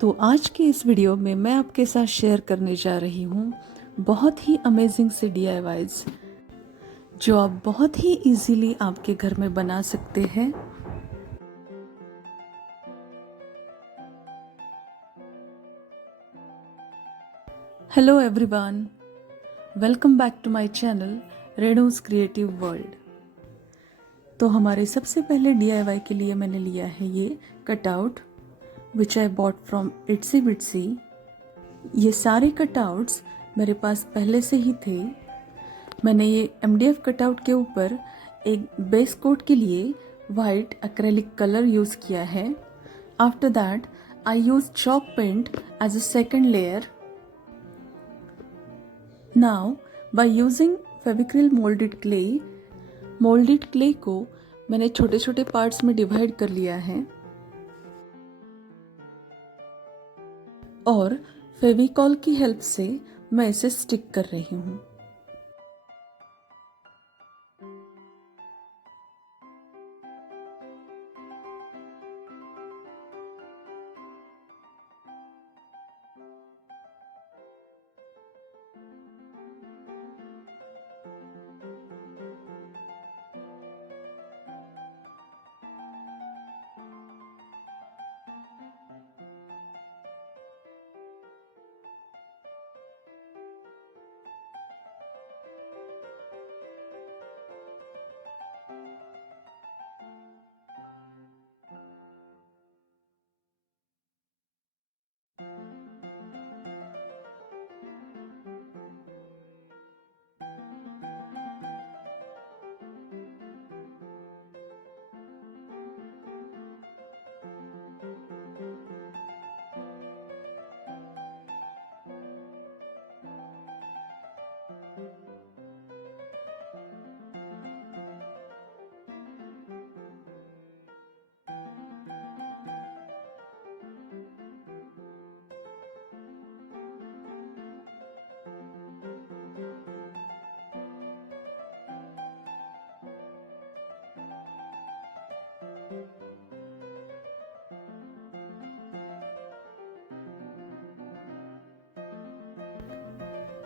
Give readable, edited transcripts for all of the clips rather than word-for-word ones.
तो आज के इस वीडियो में मैं आपके साथ शेयर करने जा रही हूँ बहुत ही अमेजिंग से DIYs जो आप बहुत ही इजीली आपके घर में बना सकते हैं। Hello everyone, welcome back to my channel Renu's creative world. तो हमारे सबसे पहले DIY के लिए मैंने लिया है ये cutout which I bought from Itsy Bitsy. ये सारे कटआउट्स मेरे पास पहले से ही थे। मैंने ये MDF कटआउट के ऊपर एक बेस कोट के लिए वाइट एक्रेलिक कलर यूज़ किया है। After that I use chalk paint as a second layer. Now by using Fevicryl moulded clay को मैंने छोटे छोटे पार्ट्स में डिवाइड कर लिया है और फेविकॉल की हेल्प से मैं इसे स्टिक कर रही हूँ।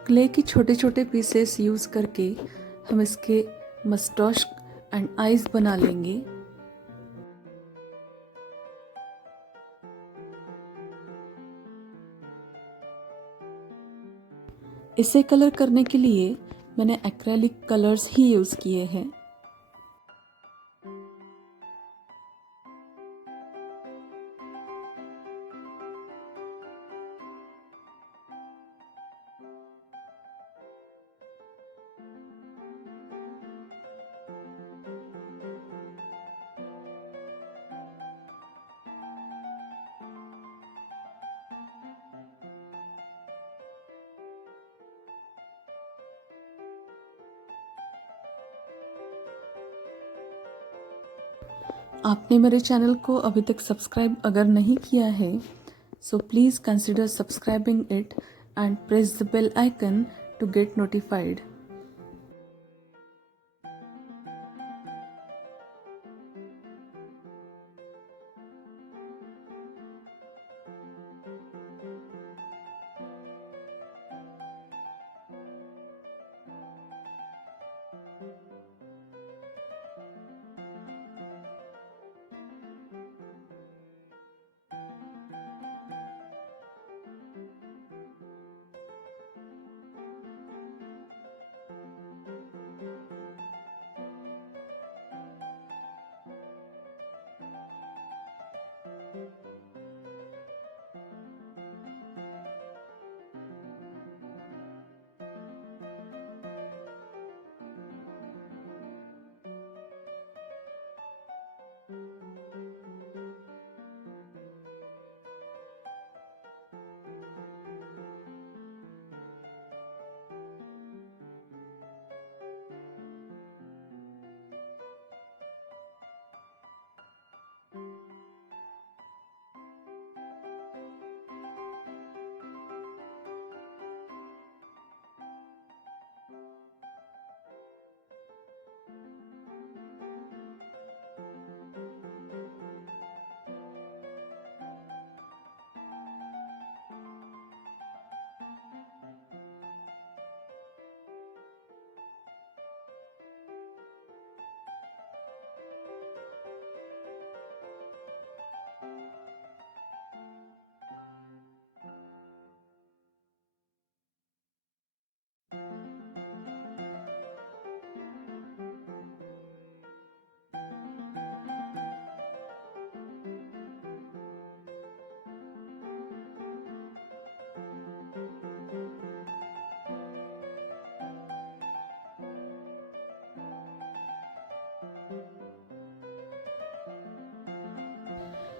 क्ले की छोटे छोटे पीसेस यूज़ करके हम इसके मस्टॉश एंड आईज बना लेंगे। इसे कलर करने के लिए मैंने एक्रेलिक कलर्स ही यूज़ किए हैं। आपने मेरे चैनल को अभी तक सब्सक्राइब अगर नहीं किया है so please consider subscribing it and press the bell icon to get notified.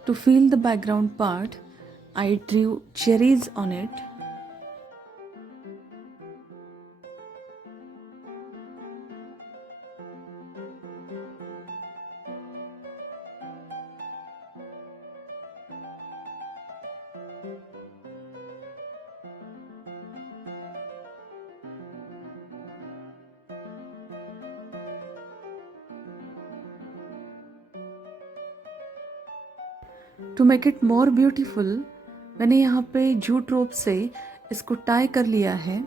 To fill the background part, I drew cherries on it. To make it more beautiful, मैंने यहाँ पे जूट रोप से इसको टाई कर लिया है।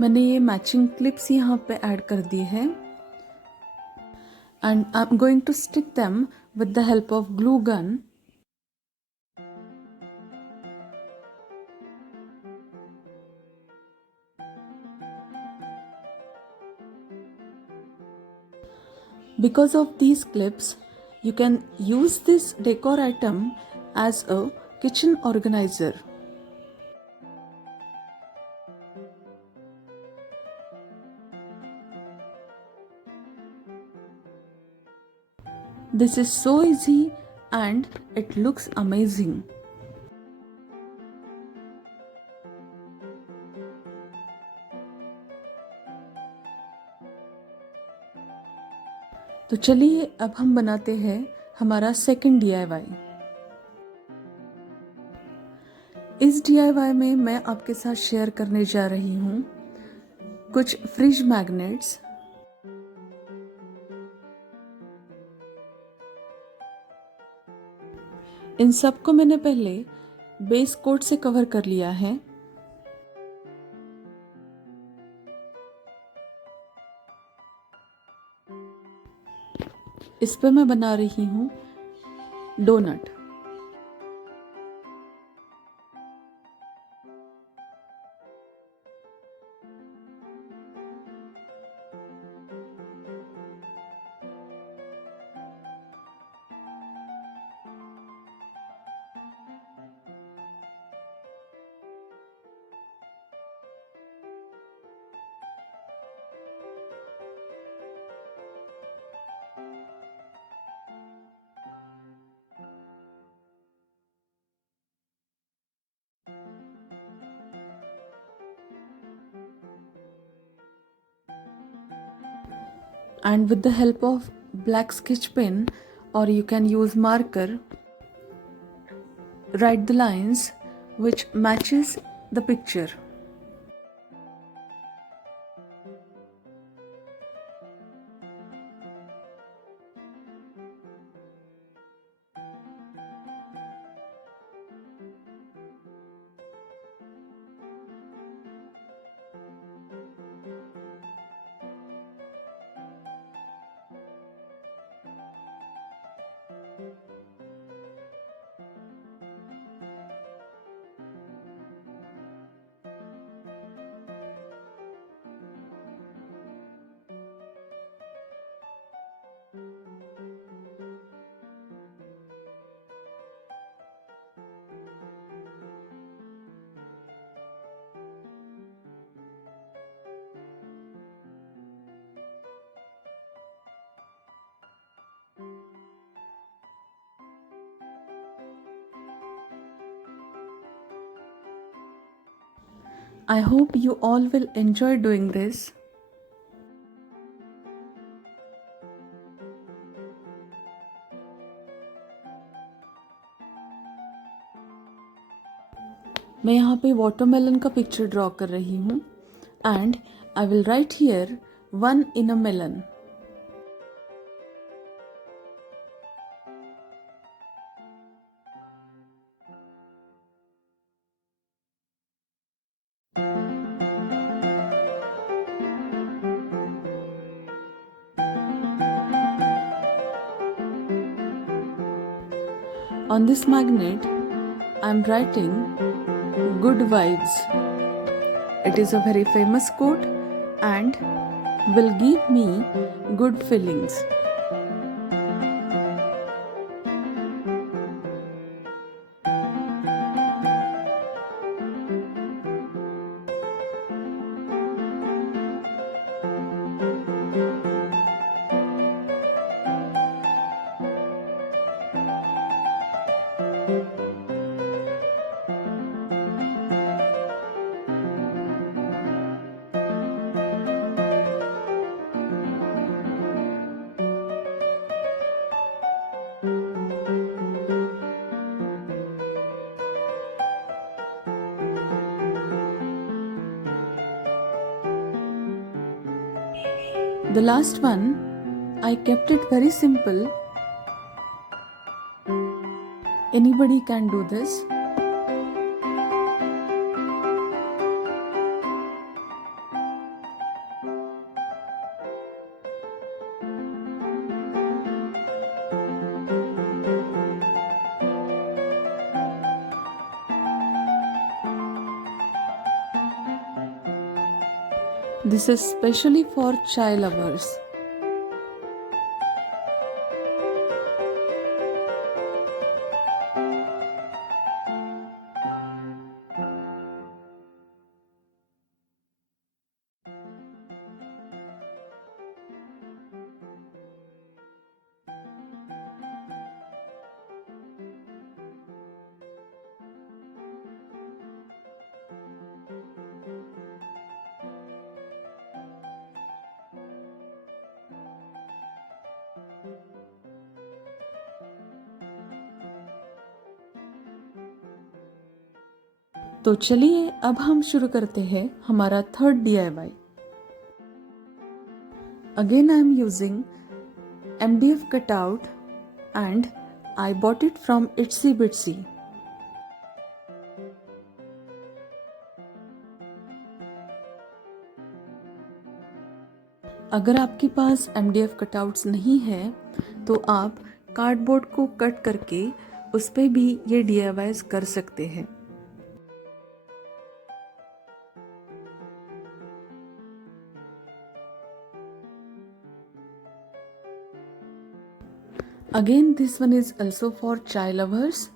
मैंने ये मैचिंग क्लिप्स यहाँ पे ऐड कर दी है and I am going to stick them with the help of glue gun. Because of these clips, you can use this decor item as a kitchen organizer. This is so easy and it looks amazing. तो चलिए अब हम बनाते हैं हमारा second DIY। इस DIY में मैं आपके साथ शेयर करने जा रही हूँ कुछ फ्रिज मैग्नेट्स। इन सबको मैंने पहले बेस कोट से कवर कर लिया है। इस पे मैं बना रही हूँ donut. And with the help of black sketch pen, or you can use marker, write the lines which matches the picture. I hope you all will enjoy doing this. मैं यहाँ पे वाटरमेलन का पिक्चर ड्रॉ कर रही हूँ and I will write here 1 in a melon. On this magnet, I'm writing good vibes. It is a very famous quote and will give me good feelings. The last one, I kept it very simple. Anybody can do this. This is specially for chai lovers. तो चलिए अब हम शुरू करते हैं हमारा third DIY. Again I am using MDF cutout and I bought it from Itsy Bitsy. अगर आपके पास MDF कटआउट्स नहीं है तो आप कार्डबोर्ड को कट करके उस पे भी ये DIYs कर सकते हैं. Again, this one is also for chai lovers.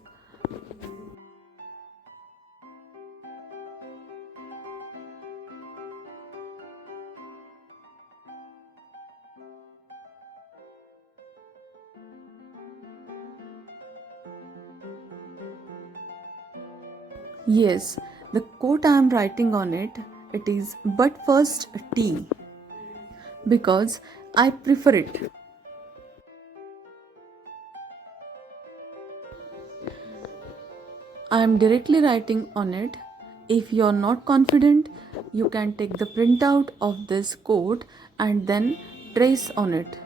Yes, the quote I am writing on it, it is but first tea, because I prefer it. I am directly writing on it. If you are not confident, you can take the printout of this quote and then trace on it.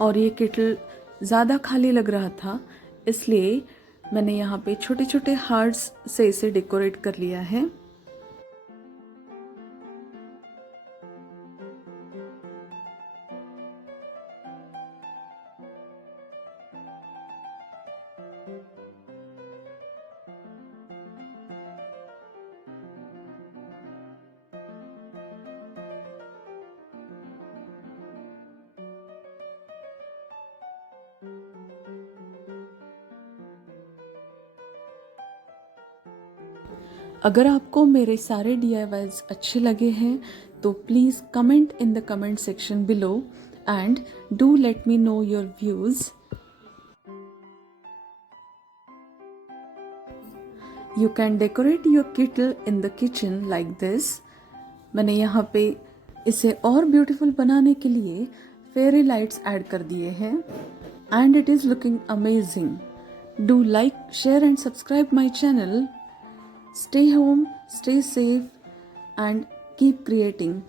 और ये किटल ज़्यादा खाली लग रहा था, इसलिए मैंने यहाँ पे छोटे छोटे हार्ट्स से इसे डेकोरेट कर लिया है. अगर आपको मेरे सारे DIYs अच्छे लगे हैं तो please comment in the comment section below and do let me know your views. You can decorate your kettle in the kitchen like this. मैंने यहाँ पे इसे और ब्यूटीफुल बनाने के लिए फेरी लाइट्स ऐड कर दिए हैं and it is looking amazing. Do like, share and subscribe my channel. Stay home, stay safe and keep creating.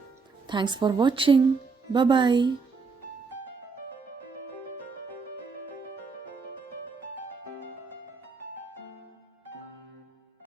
Thanks for watching. Bye bye.